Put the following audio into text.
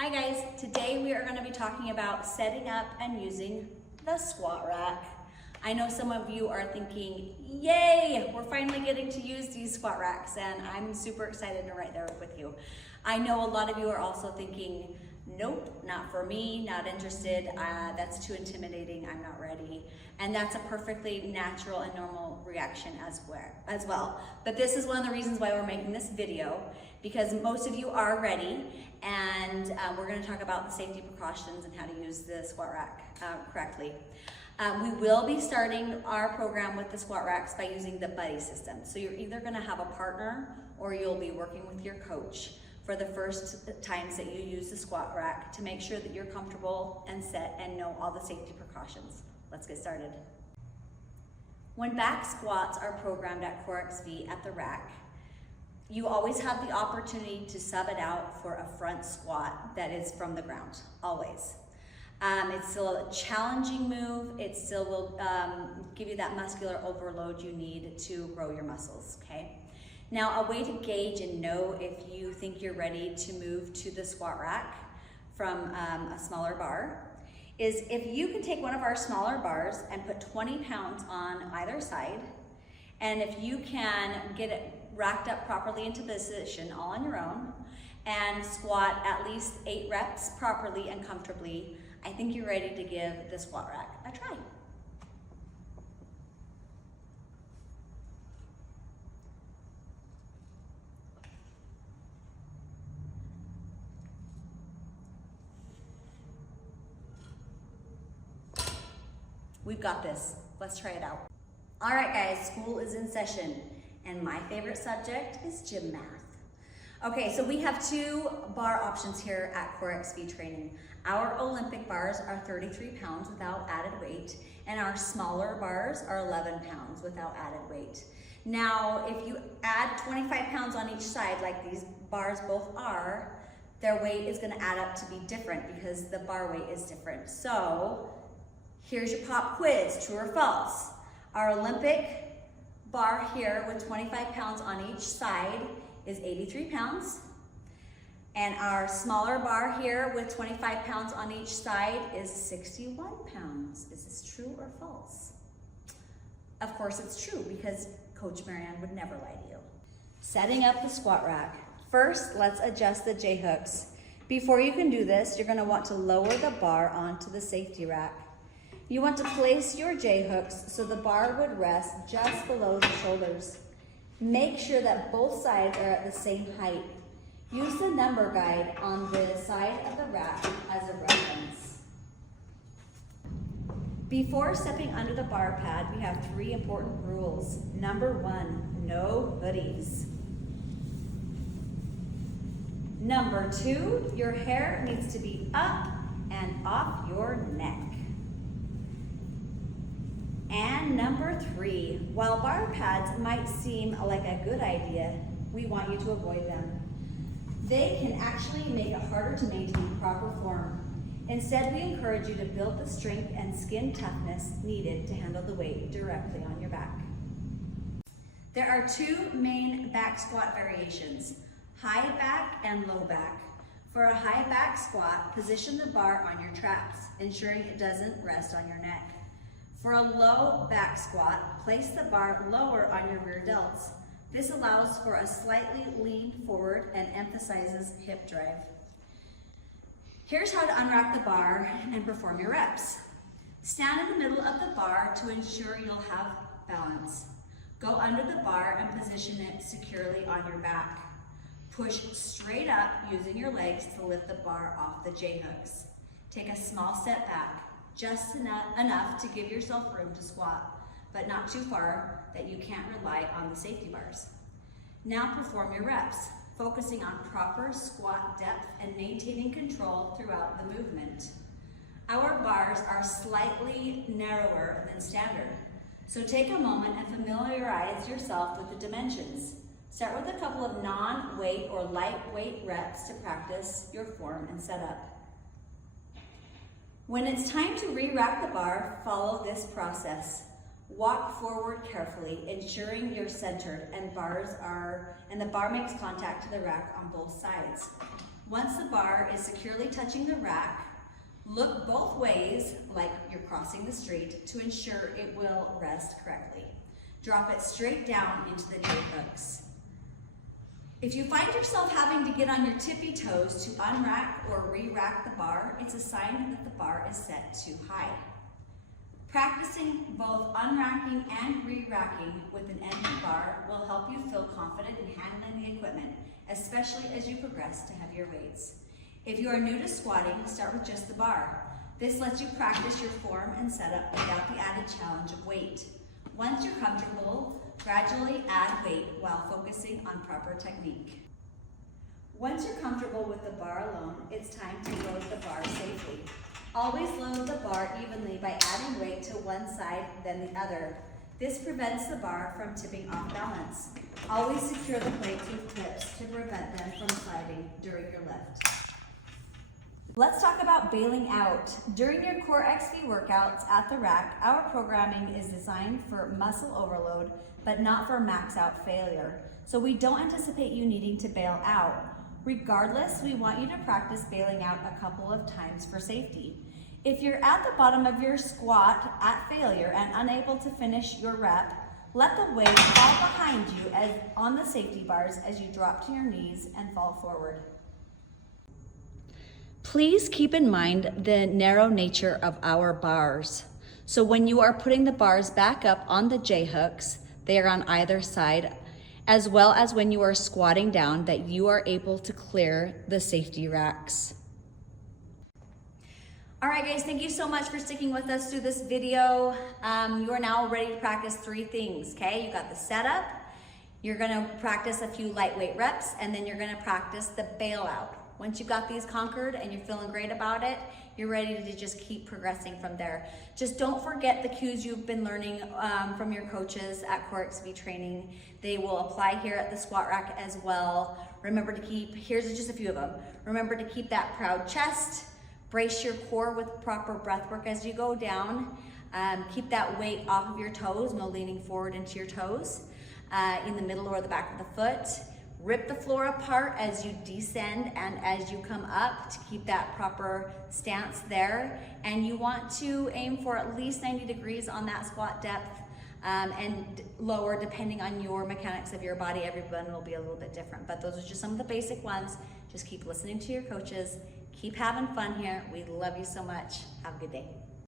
Hi guys, today we are going to be talking about setting up and using the squat rack. I know some of you are thinking, yay, we're finally getting to use these squat racks, and I'm super excited and right there with you. I know a lot of you are also thinking, nope, not for me, not interested, that's too intimidating, I'm not ready. And that's a perfectly natural and normal reaction as well. But this is one of the reasons why we're making this video, because most of you are ready, and we're going to talk about the safety precautions and how to use the squat rack correctly. We will be starting our program with the squat racks by using the buddy system. So you're either going to have a partner or you'll be working with your coach for the first times that you use the squat rack to make sure that you're comfortable and set and know all the safety precautions. Let's get started. When back squats are programmed at CoreXV at the rack, you always have the opportunity to sub it out for a front squat that is from the ground, always. It's still a challenging move. It still will give you that muscular overload you need to grow your muscles, okay? Now, a way to gauge and know if you think you're ready to move to the squat rack from a smaller bar is if you can take one of our smaller bars and put 20 pounds on either side, and if you can get it racked up properly into position all on your own and squat at least 8 reps properly and comfortably, I think you're ready to give the squat rack a try. We've got this. Let's try it out. All right, guys, school is in session, and my favorite subject is gym math. Okay, so we have 2 bar options here at CoreXV Training. Our Olympic bars are 33 pounds without added weight, and our smaller bars are 11 pounds without added weight. Now, if you add 25 pounds on each side, like these bars both are, their weight is gonna add up to be different because the bar weight is different. So, here's your pop quiz, true or false. Our Olympic bar here with 25 pounds on each side is 83 pounds. And our smaller bar here with 25 pounds on each side is 61 pounds. Is this true or false? Of course it's true, because Coach Marianne would never lie to you. Setting up the squat rack. First, let's adjust the J-hooks. Before you can do this, you're gonna want to lower the bar onto the safety rack. You want to place your J-hooks so the bar would rest just below the shoulders. Make sure that both sides are at the same height. Use the number guide on the side of the rack as a reference. Before stepping under the bar pad, we have 3 important rules. Number 1, no hoodies. Number 2, your hair needs to be up and off your neck. And number 3, while bar pads might seem like a good idea, we want you to avoid them. They can actually make it harder to maintain proper form. Instead, we encourage you to build the strength and skin toughness needed to handle the weight directly on your back. There are 2 main back squat variations, high back and low back. For a high back squat, position the bar on your traps, ensuring it doesn't rest on your neck. For a low back squat, place the bar lower on your rear delts. This allows for a slightly lean forward and emphasizes hip drive. Here's how to unrack the bar and perform your reps. Stand in the middle of the bar to ensure you'll have balance. Go under the bar and position it securely on your back. Push straight up using your legs to lift the bar off the J-hooks. Take a small step back, just enough to give yourself room to squat, but not too far that you can't rely on the safety bars. Now perform your reps, focusing on proper squat depth and maintaining control throughout the movement. Our bars are slightly narrower than standard, so take a moment and familiarize yourself with the dimensions. Start with a couple of non-weight or lightweight reps to practice your form and setup. When it's time to re-rack the bar, follow this process. Walk forward carefully, ensuring you're centered and the bar makes contact to the rack on both sides. Once the bar is securely touching the rack, look both ways like you're crossing the street to ensure it will rest correctly. Drop it straight down into the J hooks. If you find yourself having to get on your tippy toes to unrack or re-rack the bar, it's a sign that the bar is set too high. Practicing both unracking and re-racking with an empty bar will help you feel confident in handling the equipment, especially as you progress to heavier weights. If you are new to squatting, start with just the bar. This lets you practice your form and setup without the added challenge of weight. Once you're comfortable, gradually add weight while focusing on proper technique. Once you're comfortable with the bar alone, it's time to load the bar safely. Always load the bar evenly by adding weight to one side then the other. This prevents the bar from tipping off balance. Always secure the plates with clips to prevent them from sliding during your lift. Let's talk about bailing out. During your core XV workouts at the rack, our programming is designed for muscle overload, but not for max out failure. So we don't anticipate you needing to bail out. Regardless, we want you to practice bailing out a couple of times for safety. If you're at the bottom of your squat at failure and unable to finish your rep, let the weight fall behind you on the safety bars as you drop to your knees and fall forward. Please keep in mind the narrow nature of our bars. So when you are putting the bars back up on the J hooks, they are on either side, as well as when you are squatting down, that you are able to clear the safety racks. All right, guys, thank you so much for sticking with us through this video. You are now ready to practice 3 things, okay? You got the setup, you're gonna practice a few lightweight reps, and then you're gonna practice the bailout. Once you've got these conquered and you're feeling great about it, you're ready to just keep progressing from there. Just don't forget the cues you've been learning from your coaches at Core XV Training. They will apply here at the squat rack as well. Remember to keep, here's just a few of them. Remember to keep that proud chest, brace your core with proper breath work as you go down. Keep that weight off of your toes, no leaning forward into your toes, in the middle or the back of the foot. Rip the floor apart as you descend and as you come up to keep that proper stance there. And you want to aim for at least 90 degrees on that squat depth and lower depending on your mechanics of your body. Everyone will be a little bit different, but those are just some of the basic ones. Just keep listening to your coaches. Keep having fun here. We love you so much. Have a good day.